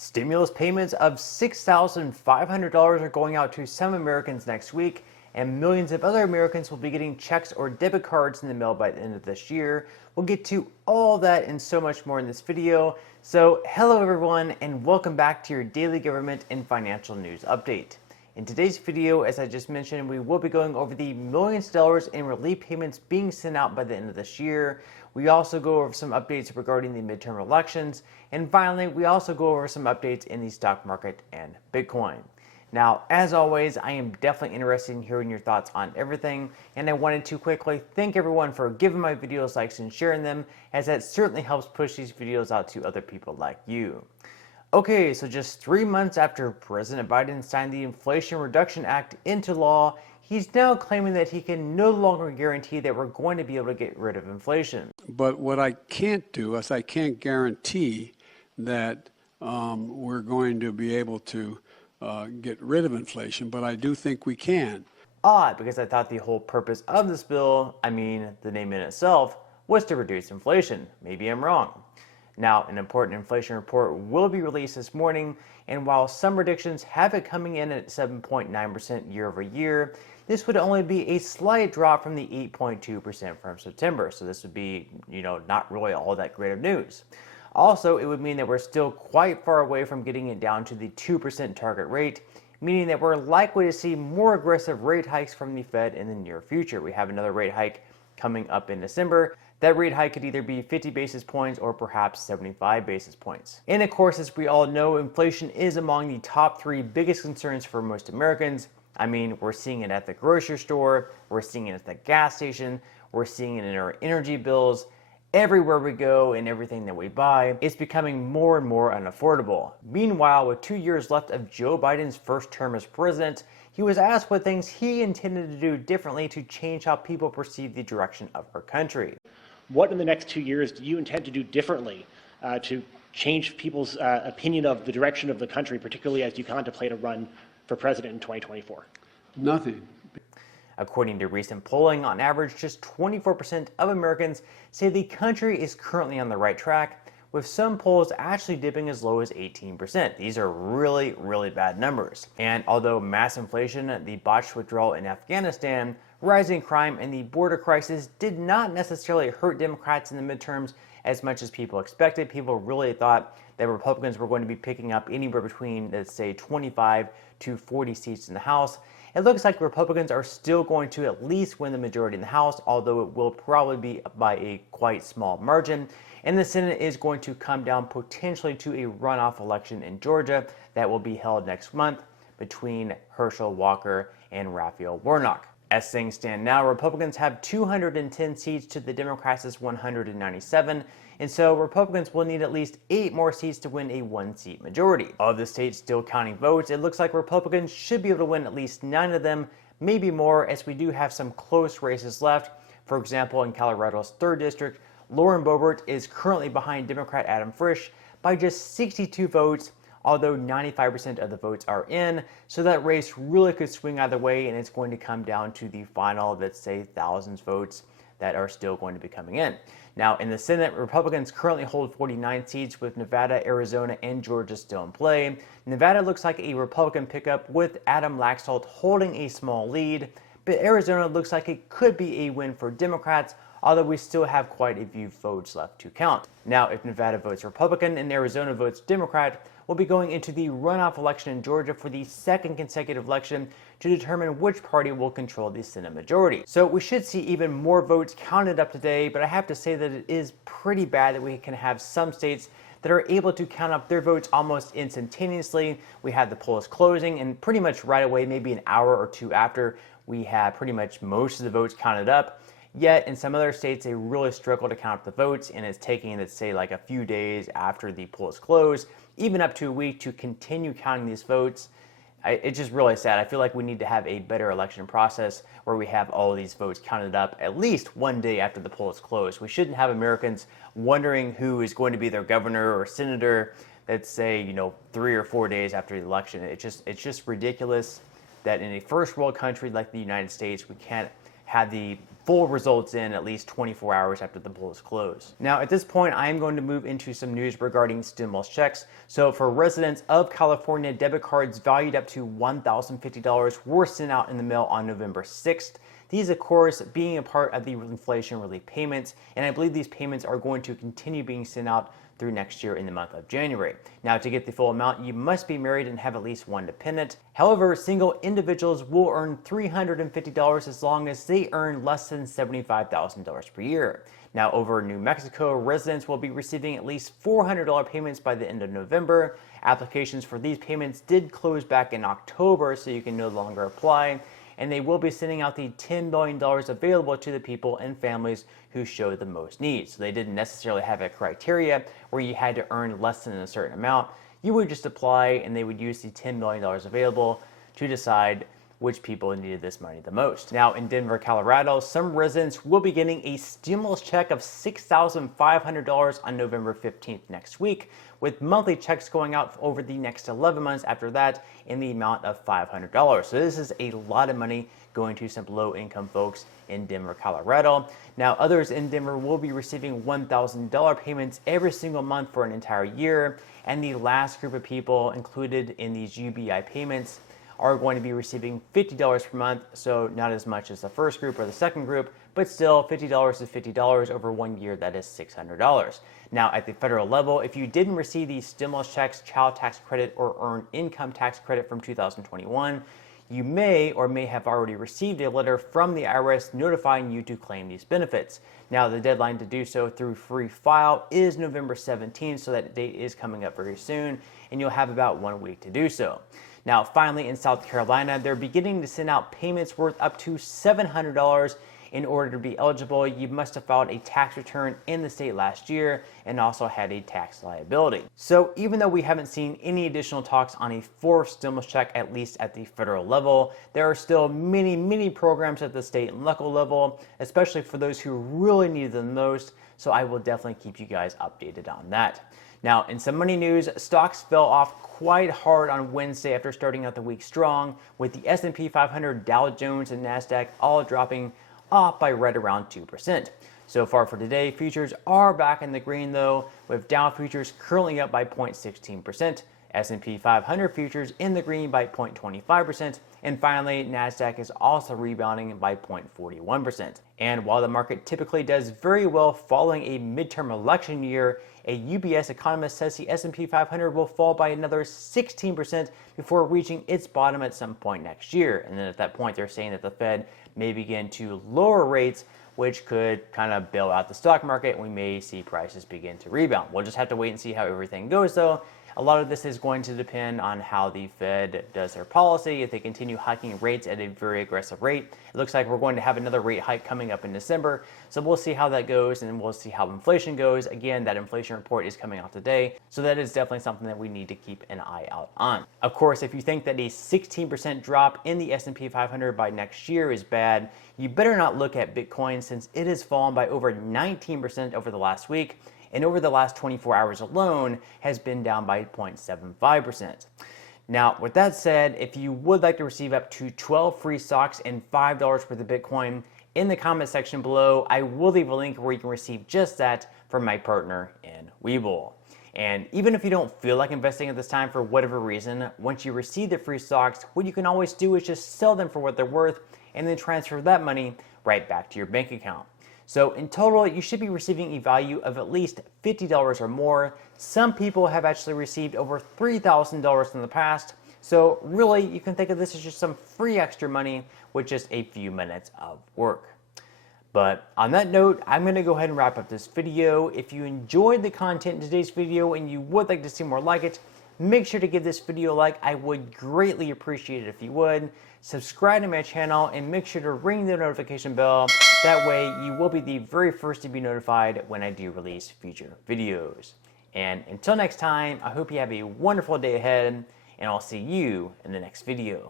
Stimulus payments of $6,500 are going out to some Americans next week, and millions of other Americans will be getting checks or debit cards in the mail by the end of this year. We'll get to all that and so much more in this video. So hello everyone, and welcome back to your daily government and financial news update. In today's video, as I just mentioned, we will be going over the millions of dollars in relief payments being sent out by the end of this year. We also go over some updates regarding the midterm elections. And finally, we also go over some updates in the stock market and Bitcoin. Now, as always, I am definitely interested in hearing your thoughts on everything, and I wanted to quickly thank everyone for giving my videos likes and sharing them, as that certainly helps push these videos out to other people like you. Okay, so just 3 months after President Biden signed the Inflation Reduction Act into law, he's now claiming that he can no longer guarantee that we're going to be able to get rid of inflation. But what I can't do is I can't guarantee that we're going to be able to get rid of inflation, but I do think we can. Odd, because I thought the whole purpose of this bill, the name in itself, was to reduce inflation. Maybe I'm wrong. Now, an important inflation report will be released this morning, and while some predictions have it coming in at 7.9% year over year, this would only be a slight drop from the 8.2% from September. So this would be, not really all that great of news. Also, it would mean that we're still quite far away from getting it down to the 2% target rate, meaning that we're likely to see more aggressive rate hikes from the Fed in the near future. We have another rate hike coming up in December. That rate hike could either be 50 basis points or perhaps 75 basis points. And of course, as we all know, inflation is among the top 3 biggest concerns for most Americans. We're seeing it at the grocery store, we're seeing it at the gas station, we're seeing it in our energy bills. Everywhere we go and everything that we buy, it's becoming more and more unaffordable. Meanwhile, with 2 years left of Joe Biden's first term as president, he was asked what things he intended to do differently to change how people perceive the direction of our country. What in the next 2 years do you intend to do differently to change people's opinion of the direction of the country, particularly as you contemplate a run for president in 2024? Nothing. According to recent polling, on average, just 24% of Americans say the country is currently on the right track, with some polls actually dipping as low as 18%. These are really, really bad numbers. And although mass inflation, the botched withdrawal in Afghanistan, rising crime, and the border crisis did not necessarily hurt Democrats in the midterms as much as people expected, people really thought that Republicans were going to be picking up anywhere between, let's say, 25 to 40 seats in the House. It looks like Republicans are still going to at least win the majority in the House, although it will probably be by a quite small margin. And the Senate is going to come down potentially to a runoff election in Georgia that will be held next month between Herschel Walker and Raphael Warnock. As things stand now, Republicans have 210 seats to the Democrats' 197, and so Republicans will need at least 8 more seats to win a 1-seat majority. Of the states still counting votes, it looks like Republicans should be able to win at least 9 of them, maybe more, as we do have some close races left. For example, in Colorado's 3rd district, Lauren Boebert is currently behind Democrat Adam Frisch by just 62 votes, although 95% of the votes are in, so that race really could swing either way, and it's going to come down to the final, let's say, thousands votes that are still going to be coming in. Now, in the Senate, Republicans currently hold 49 seats, with Nevada, Arizona, and Georgia still in play. Nevada looks like a Republican pickup, with Adam Laxalt holding a small lead, but Arizona looks like it could be a win for Democrats, although we still have quite a few votes left to count. Now, if Nevada votes Republican and Arizona votes Democrat, we'll be going into the runoff election in Georgia for the 2nd consecutive election to determine which party will control the Senate majority. So we should see even more votes counted up today, but I have to say that it is pretty bad that we can have some states that are able to count up their votes almost instantaneously. We have the polls closing, and pretty much right away, maybe an hour or 2 after, we have pretty much most of the votes counted up. Yet in some other states, they really struggle to count up the votes, and it's taking, let's say, like a few days after the polls close, even up to a week, to continue counting these votes. It's just really sad. I feel like we need to have a better election process where we have all of these votes counted up at least one day after the polls close. We shouldn't have Americans wondering who is going to be their governor or senator, let's say, 3 or 4 days after the election. It's just ridiculous that in a first world country like the United States, we can't have the full results in at least 24 hours after the polls close. Now, at this point, I am going to move into some news regarding stimulus checks. So for residents of California, debit cards valued up to $1,050 were sent out in the mail on November 6th. These, of course, being a part of the inflation relief payments, and I believe these payments are going to continue being sent out through next year in the month of January. Now, to get the full amount, you must be married and have at least one dependent. However, single individuals will earn $350 as long as they earn less than $75,000 per year. Now, over in New Mexico, residents will be receiving at least $400 payments by the end of November. Applications for these payments did close back in October, so you can no longer apply. And they will be sending out the $10 million available to the people and families who show the most need. So they didn't necessarily have a criteria where you had to earn less than a certain amount. You would just apply and they would use the $10 million available to decide which people needed this money the most. Now in Denver, Colorado, some residents will be getting a stimulus check of $6,500 on November 15th next week, with monthly checks going out over the next 11 months after that in the amount of $500. So this is a lot of money going to some low-income folks in Denver, Colorado. Now others in Denver will be receiving $1,000 payments every single month for an entire year, and the last group of people included in these UBI payments are going to be receiving $50 per month, so not as much as the first group or the second group, but still $50 is $50 over 1 year, that is $600. Now at the federal level, if you didn't receive these stimulus checks, child tax credit, or earned income tax credit from 2021, you may or may have already received a letter from the IRS notifying you to claim these benefits. Now the deadline to do so through Free File is November 17th, so that date is coming up very soon, and you'll have about 1 week to do so. Now, finally, in South Carolina, they're beginning to send out payments worth up to $700. In order to be eligible, you must have filed a tax return in the state last year and also had a tax liability. So even though we haven't seen any additional talks on a fourth stimulus check, at least at the federal level, there are still many programs at the state and local level, especially for those who really need them most. So I will definitely keep you guys updated on that. Now, in some money news, stocks fell off quite hard on Wednesday after starting out the week strong, with the S&P 500, Dow Jones, and NASDAQ all dropping off by right around 2%. So far for today, futures are back in the green though, with Dow futures currently up by 0.16%, S&P 500 futures in the green by 0.25%, and finally, NASDAQ is also rebounding by 0.41%. And while the market typically does very well following a midterm election year, a UBS economist says the S&P 500 will fall by another 16% before reaching its bottom at some point next year. And then at that point, they're saying that the Fed may begin to lower rates, which could kind of bail out the stock market, and we may see prices begin to rebound. We'll just have to wait and see how everything goes though. A lot of this is going to depend on how the Fed does their policy. If they continue hiking rates at a very aggressive rate, it looks like we're going to have another rate hike coming up in December. So we'll see how that goes, and we'll see how inflation goes. Again, that inflation report is coming out today, so that is definitely something that we need to keep an eye out on. Of course, if you think that a 16% drop in the S&P 500 by next year is bad, you better not look at Bitcoin, since it has fallen by over 19% over the last week, and over the last 24 hours alone has been down by 0.75%. Now, with that said, if you would like to receive up to 12 free stocks and $5 worth of Bitcoin, in the comment section below, I will leave a link where you can receive just that from my partner in Webull. And even if you don't feel like investing at this time for whatever reason, once you receive the free stocks, what you can always do is just sell them for what they're worth and then transfer that money right back to your bank account. So in total, you should be receiving a value of at least $50 or more. Some people have actually received over $3,000 in the past. So really, you can think of this as just some free extra money with just a few minutes of work. But on that note, I'm going to go ahead and wrap up this video. If you enjoyed the content in today's video and you would like to see more like it, make sure to give this video a like. I would greatly appreciate it if you would. Subscribe to my channel and make sure to ring the notification bell. That way you will be the very first to be notified when I do release future videos. And until next time, I hope you have a wonderful day ahead, and I'll see you in the next video.